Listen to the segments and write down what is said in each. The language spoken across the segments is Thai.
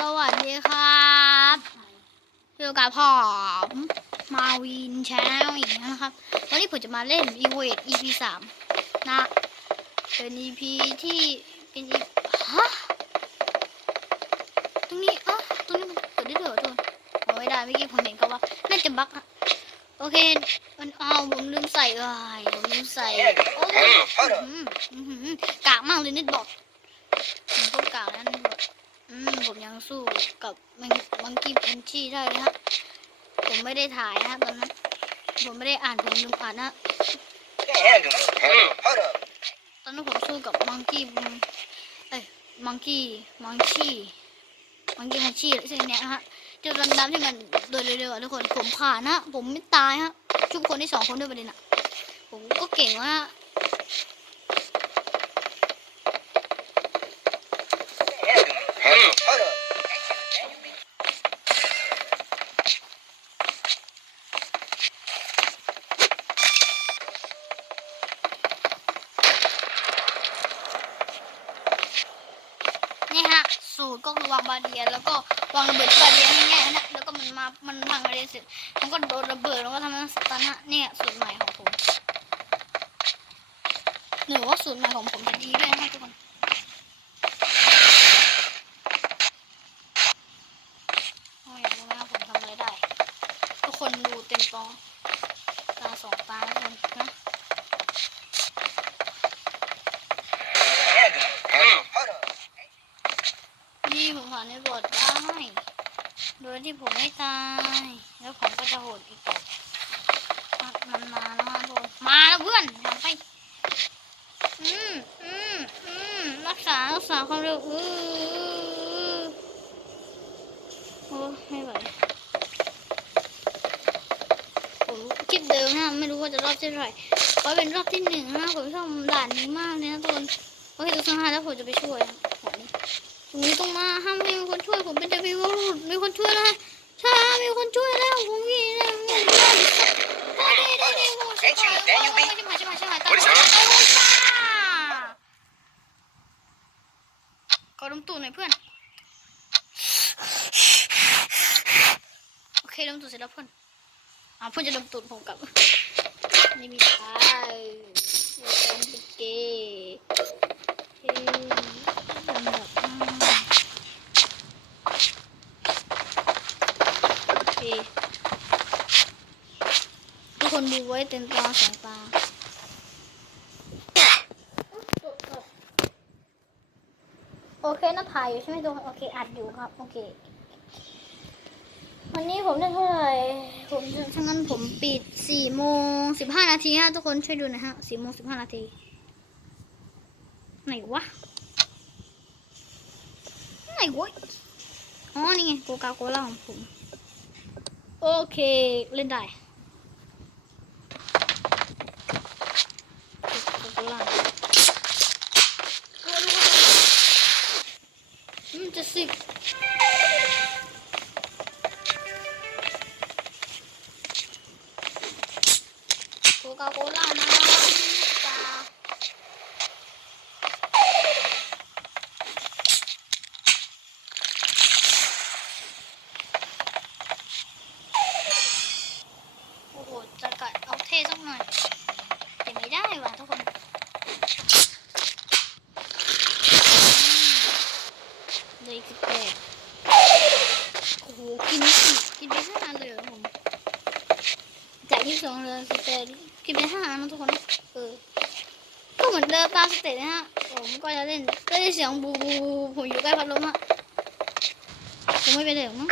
สวัสดีครับอยู่กับผมมาวินชาแนลอีกแล้วนะครับ วันนี้ผมจะมาเล่น e v o 8 EP สามนะ เป็น EP ที่เป็น EP ฮะตรงนี้อ๋อตรงนี้มันเปิดได้ด้วยเหรอทุกคนเอาไม่ได้เมื่อกี้ผมเห็นเขาว่าน่าจะบั๊กอะโอเคมันเอ้าผมลืมใส่เอ้ยผมลืมใส่โอ้ยอื้อหืออื้อหือกากมากเลยนิดบอกผมพูดกากนะนิดบอก ผมยังสู้กับมังมังกี้พันชี่ได้เลยฮะผมไม่ได้ถ่ายนะตอนนั้นผมไม่ได้อ่านผมลืมอ่านนะตอนนั้นผมสู้กับมังกี้เอ้ยมังกี้มังชี่มังกี้พันชี่อะไรสิ่งเนี้ยฮะเจ้าดำๆที่มันเดินเร็วๆทุกคนผมผ่านนะผมไม่ตายฮะชุบคนที่สองคนด้วยประเด็นอะผมก็เก่งวะ นี่ฮะ สูตรก็คือวางบาเดียแล้วก็วางระเบิดบาเดียง่ายๆนะแล้วก็มันมามันพังบาเรียนเสร็จมันก็โดนระเบิดแล้วก็ทำให้สตันฮะเนี่ยสูตรใหม่ของผมหรือว่าสูตรใหม่ของผมจะดีด้วยนะทุกคนโอ้ยรู้ไหมว่าผมทำอะไรได้ ทุกคนดูเต็มตอตาสองตาทุกคนนะ นี่ ผมผ่านในบทได้ โดยที่ผมไม่ตาย แล้วผมก็จะโหดอีกมันมาแล้วฮะทุกคนมาแล้วเพื่อนทำไป อืมอืมอืมรักษารักษาความเร็วอือโอ้ไม่ไหวผมคลิปเดิมนะไม่รู้ว่าจะรอบที่เท่าไหร่เพราะเป็นรอบที่หนึ่งนะผมชอบด่านนี้มากเลยนะทุกคนโอเคทุกท่านแล้วผมจะไปช่วย นะด่านนี้ตรงนี้ต้องมาห้ามไม่มีคนช่วยผมเป็นเดวิลวรุษมีคนช่วยแล้วใช่มีคนช่วยแล้วผมวิ่งแล้ววิ่งแล้วได้ได้ได้โอ้ใช่ใช่ใช่ใช่ใช่ใช่ใช่ตามก็ดมตูดหน่อยเพื่อนโอเคดมตูดเสร็จแล้วเพื่อนอ่าเพื่อนจะดมตูดผมกลับนี่มีทายเป็นเกย์เฮ้ยดำแบบอืมโอเค ทุกคนดูไว้เต็มตาสองตาโอเคนะถ่ายอยู่ใช่ไหมทุกคนโอเคอัดอยู่ครับ โอเค วันนี้ผมได้เท่าไหร่ผมถ้างั้นผมปิดสี่โมงสิบห้านาทีฮะทุกคนช่วยดูนะฮะสี่โมงสิบห้านาที ไหนวะ ไหนวะ อ๋อ นี่ไงโกกาโกล่าของผม โอเค เล่นได้โกโกล่าอืมจะสิบโกกาโกล่านะตาโอ้โห จะกัดเอาเท่สักหน่อยแต่ไม่ได้ว่ะทุกคนอืมเลยสิบแปดโอ้โห กินสิกินไปห้าเลยเหรอผม นี่สองเลยสิบแปดกินไปห้านะทุกคนเออก็เหมือนเดิมตามสเตตนะฮะผมก็จะเล่นก็ได้เสียงบูบูผมอยู่ใกล้พัดลมฮะผมไม่ไปเลยหรอกมั้ง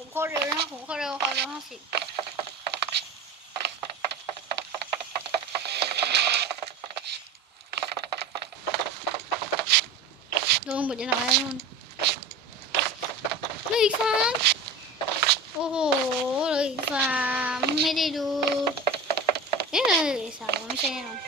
ผมโคตรเร็วนะผมโคตรเร็วความเร็วห้าสิบโดนบทจะทำอะไรนู่นเลยอีกสามโอ้โหเลยอีกสามไม่ได้ดู เอ๊ะสามไม่ใช่แน่นอน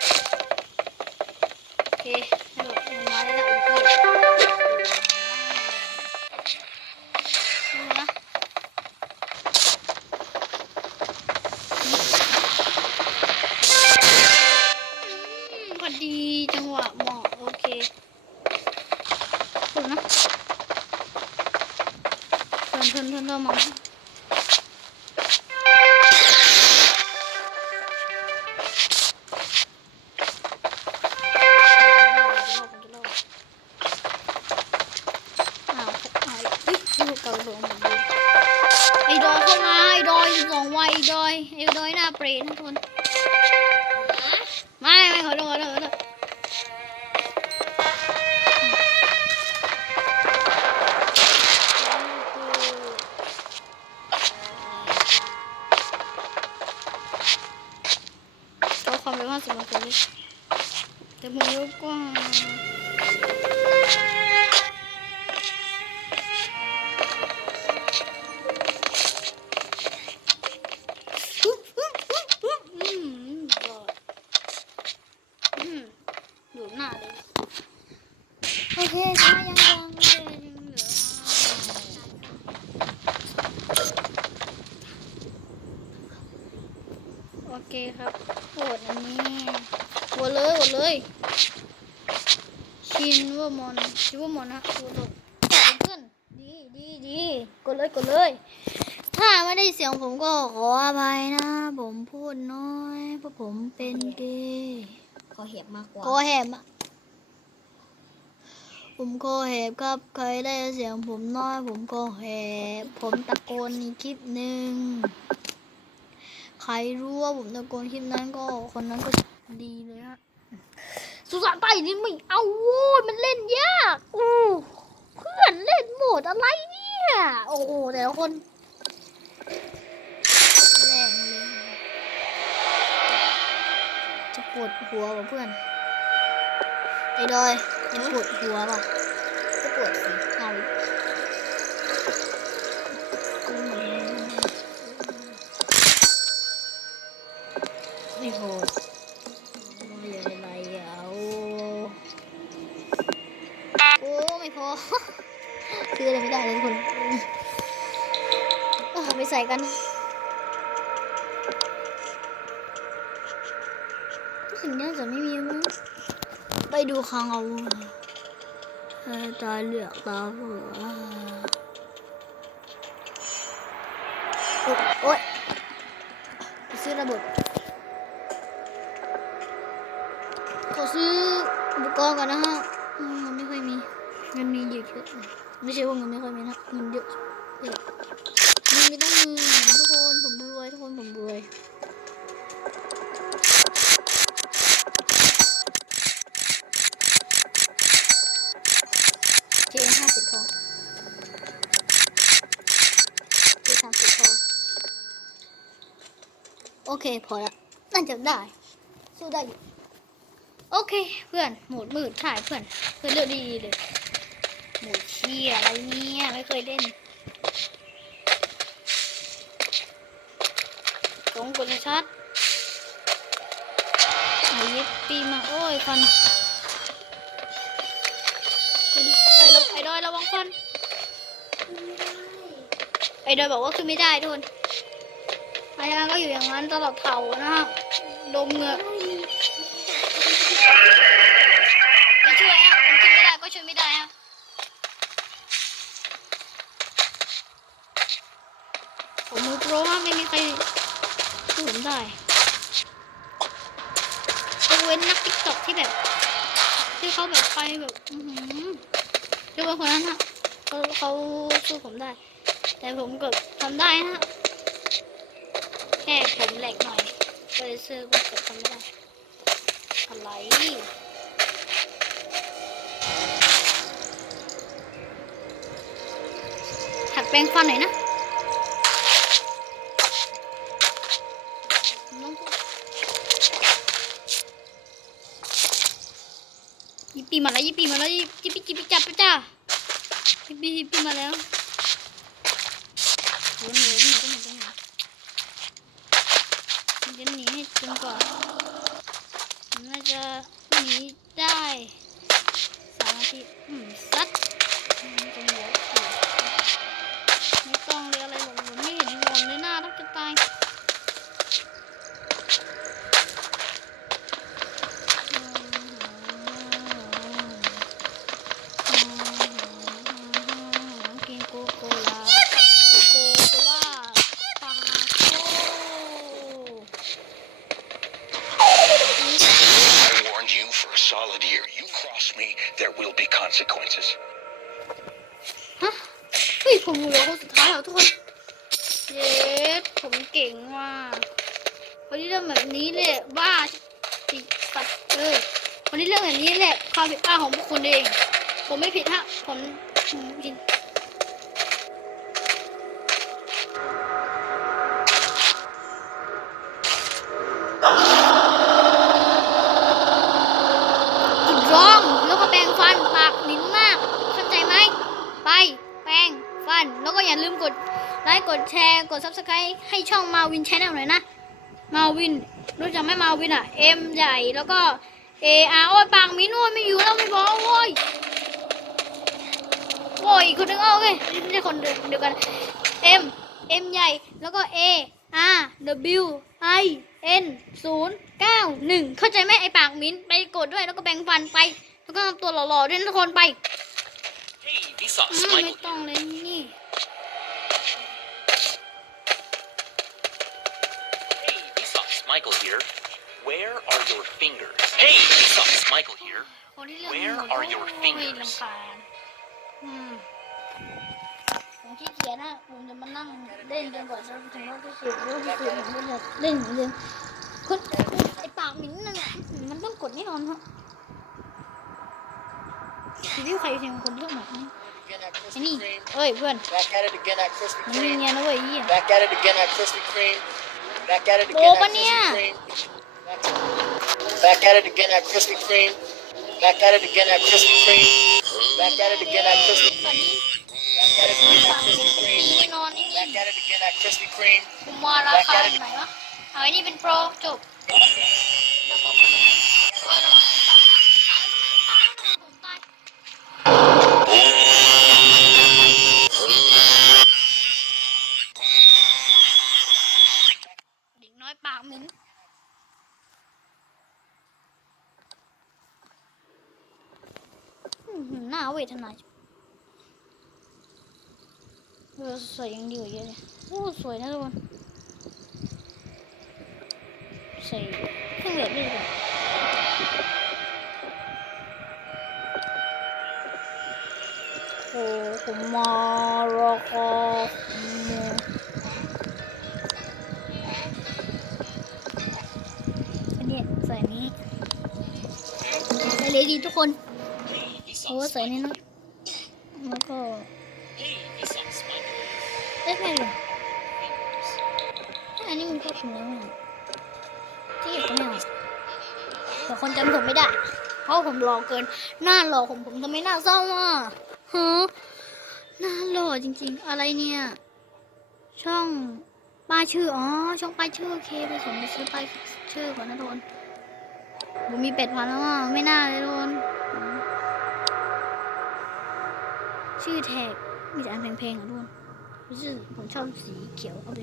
เคครับโหวตอันนี้โหวตเลยโหวตเลย ชินว่ามอนชินว่ามอนนะโหวตเลยเพื่อนดีดีดีกดเลยกดเลย ถ้าไม่ได้เสียงผมก็ขออภัยนะ ผมพูดน้อยเพราะผมเป็นเกย์ขอเห็บมากกว่าคอแหบอะผมคอแหบครับ ใครได้เสียงผมน้อย ผมคอแหบ ผมตะโกนอีกคลิปหนึ่ง ใครรู้ว่าผมตะโกนคลิปนั้นก็คนนั้นก็ดีเลยฮะสุสานใต้นี่ไม่เอาโว้ยมันเล่นยากอู้เพื่อนเล่นโหมดอะไรเนี่ย โอ้โหแต่ละคนแรงเลยจะปวดหัวว่ะเพื่อนไอ้ดอยจะปวดหัวป่ะ ไม่พอ ซื้ออะไรไม่ได้เลยทุกคนเอาไปใส่กันสิ่งนี้จะไม่มีมั้งไปดูคางเอาตาเหลือกตาเหลือ นะเงินเยอะเยเงินไม่ต้องเงินทุกคนผมรวยทุกคนผมรวยเจ็ดห้าสิบพอเจ็ดสามสิบพองโอเคพอละน่าจะได้ สู้ได้อยู่ โอเค เพื่อน โหมดมืดถ่ายเพื่อน เพื่อนเลือกดีเลย หมดเชี่ยอะไรเนี่ยไม่เคยเล่นตรงกดชัดไอ้เย็บปีมาโอ้ยฟันไอ้ระไอ้ดอยระวังฟันไอ้ดอยบอกว่าขึ้นไม่ได้ทุนไอ้ยังก็อยู่อย่างนั้นตลอดเถานะฮะดมเหงือกไม่ช่วยฮะผมขึ้นไม่ได้ก็ช่วยไม่ได้ฮะผมมือโปรมากไม่มีใครสู้ผม ได้ยกเว้นนักติ๊กต็อกที่แบบ ที่เขาแบบไปแบบอือหือยกเว้นคนนั้นฮะเขาเขาสู้ผมได้ แต่ผมเกือบทำได้ฮะแค่ผมแหลกหน่อยก็เลยซื้อก็เกือบทำไม่ได้อะไรหัดแปรงฟันหน่อยนะ มาแล้วยี่ปีมาแล้วยิปยิปปี้ยิปปี้จับไปจ้ายิปปี้ยิปปี้มาแล้วโหหนีหนีหนูหนูหนูจะหนีให้จนกว่าผมน่าจะหนีได้สามนาทีอืมซัด solid year. You cross me, there will be consequences. ฮะเฮ้ยผมเหลือคนสุดท้ายแล้วทุกคน เย้ผมเก่งว่ะวันนี้เรื่องแบบนี้เลยบ้าติดปัดเออคนนี้เรื่องแบบนี้แหละความผิดพลาดของพวกคุณเอง ผมไม่ผิดฮะผมผมผิด ร้องแล้วก็แปรงฟันปากลิ้นมากเข้าใจไหมไปแปรงฟัน แล้วก็อย่าลืมกดไลค์กดแชร์กด subscribe ให้ช่องมาวินช n แนลหน่อยนะมาวินรู้จักไหมมาวินอะ M ใหญ่แล้วก็ A R โอ้ยปากมีนวดไม่อยู่แล้วไม่บอกโว้ยโว้ยอีกคนนึงเอาโอเคไม่ใช่คนเดียวเดียวกัน M M ใหญ่แล้วก็ A R W I N ศูนย์ เก้าหนึ่งเข้าใจไหมไอปากมิ้นไปกดด้วยแล้วก็แบ่งฟันไป แล้วก็ทำตัวหล่อๆด้วยนะทุกคนไป Hey, อื Vsauce, มไม่ Michael ต้อง here. เลยนี่ Hey, Vsauce, Michael here. Where are your fingers? Hey, Vsauce, Michael here. คนที่เลือก Where หมด are your โอ้ย fingers? รำคาญอืมผมขี้เกียจนะผมจะมานั่งเล่นจนกว่าจะถึงรอบที่สิบรอบที่สิบผมก็จะเล่นเหมือนเดิมคุณไอ ปากหมิ้นนั่นน่ะมันต้องกดแน่นอนฮะชีวิตใครเพียงคนเลือกแบบนี้ Again at ไอ้นี่ Krispy Kreme. เอ้ยเพื่อน Back at it again at Krispy มันมี Kreme. เงี้ยนะเว้ยไอ้เหี้ย Back at it again at Krispy Kreme. Back at it Bo again ba at niya? Krispy Kreme. Back- Back at it again at Krispy Kreme. Back at it again at Krispy Kreme. Back at it again at Krispy ตอนนี้ Back at it again at Krispy Kreme. ไปนอนนี่ Back at it again at Krispy Kreme. ผมมาราคาไหนวะเอาไอ้นี่เป็นโปรจบ น้าเวทนาเออสวยยังดีกว่าเยอะเลยโอ้สวยนะทุกคนใส่เครื่องแบบด้วยดีกว่าโอ้ผมมารอคอมอันนี้ใส่นี้ใส่เลยดีทุกคน Hey, โอ้ Vsauce, ใส่นี่นะแล้วก็เอ้ยไม่เลย Fingers. อันนี้มันก็ถึงแล้วนี่ที่อยู่ก็ไม่เอาแต่คนจำผมไม่ได้ เพราะผมหล่อเกิน หน้าหล่อของผมทำไมหน้าเศร้าอะฮะหน้าหล่อจริง ๆ อะไรเนี่ย ช่องป้ายชื่อ อ๋อ ช่องป้ายชื่อโอเคไปผมไปซื้อป้ายชื่อก่อนนะโดนผมมีเป็ดพันแล้วอะไม่น่าเลยโดน ชื่อแท็กมีแต่อันเพลงๆอะทุกคนรู้สึกผมชอบสีเขียวเอาไป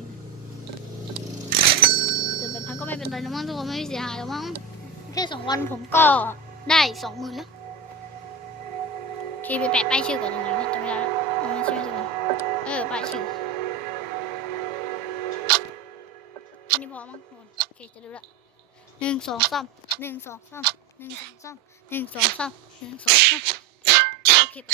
เดินไปพันก็ไม่เป็นไรนะมั้งทุกคนไม่เสียหายแล้วมั้งแค่สองวันผมก็ได้สองหมื่นแล้วโอเคไปแปะป้ายชื่อก่อนตรงไหนวะจำไม่ได้แล้วเอาไม่ใช่ไม่ใช่ก่อเออป้ายชื่ออันนี้พอมั้งทุกคนโอเคจะดูละหนึ่งสองสามหนึ่งสองสามหนึ่งสองสามหนึ่งสองสามหนึ่งสองสามโอเคไป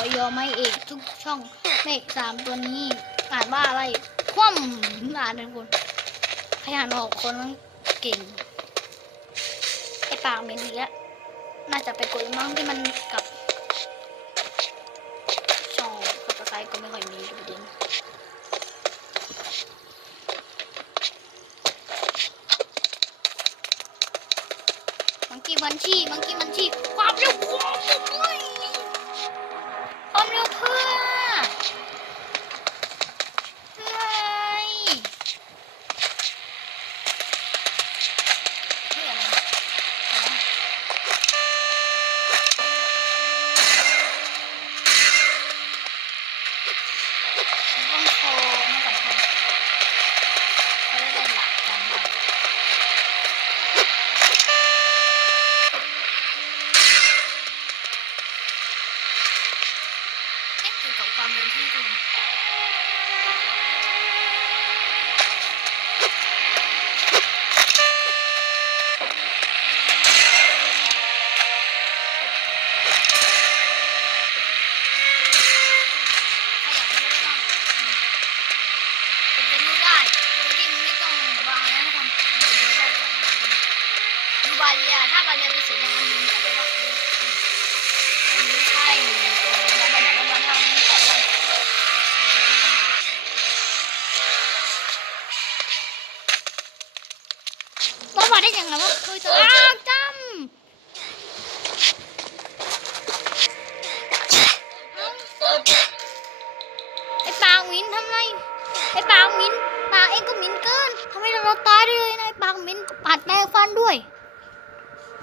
อวอยอไม่เอกทุกช่องเลขสามตัวนี้ อ่านว่าอะไร คว่ำอ่านเป็นคนใครอ่านออกคนมันเก่งไอปากเหม็นอีกแล้วน่าจะไปกดมั้งที่มันกับ ไอ้ปากหมินทำไมไอ้ปากหมินปากเองก็หมินเกินทำไมเราตายได้เลยนะไอ้ปากหมินปัดแปรงฟันด้วย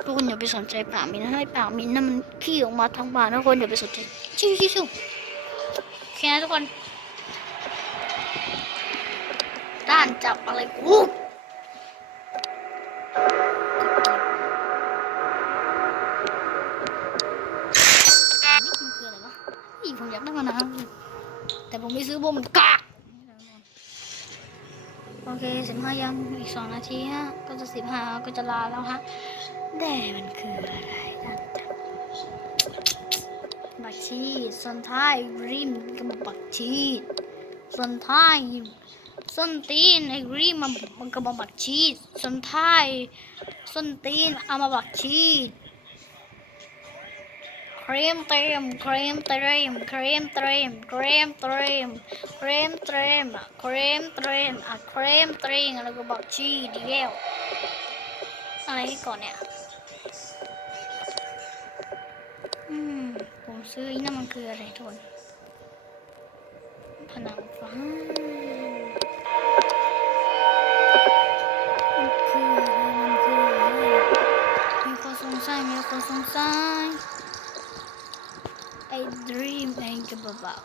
ทุกคนอย่าไปสนใจปากมินนะให้ปากมินนั่นมันขี้ออกมาทั้งบานทุกคนอย่าไปสนใจชิวชิวชิวโอเคนะทุกคนด้านจับอะไรกูนี่มันคืออะไรวะนี่ผมอยากได้มานานแต่ ผมไม่ซื้อเพราะมันกากโอเคสิบห้ายังอีกสองนาทีฮะ ก็จะสิบห้าก็จะลาแล้วฮะแต่มันคืออะไรนะบักชีส่วนท้ายริมก็มาบักชีส่วนท้ายส้นตีนไอ้ริมมันมันก็มาบักชีส่วนท้ายส้นตีนเอามาบักชี ครีมเต็มครีมเต็มครีมเต็มครีมเต็มครีมเต็มอะครีมเต็มอะครีมเต็มแล้วก็บักชีดเดียวอะไรก่อนเนี่ยอืมผมซื้อนั่นมันคืออะไรทนผนังฟ้า Bapak.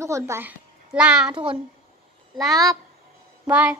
ทุกคนไป ลาทุกคนลาบาย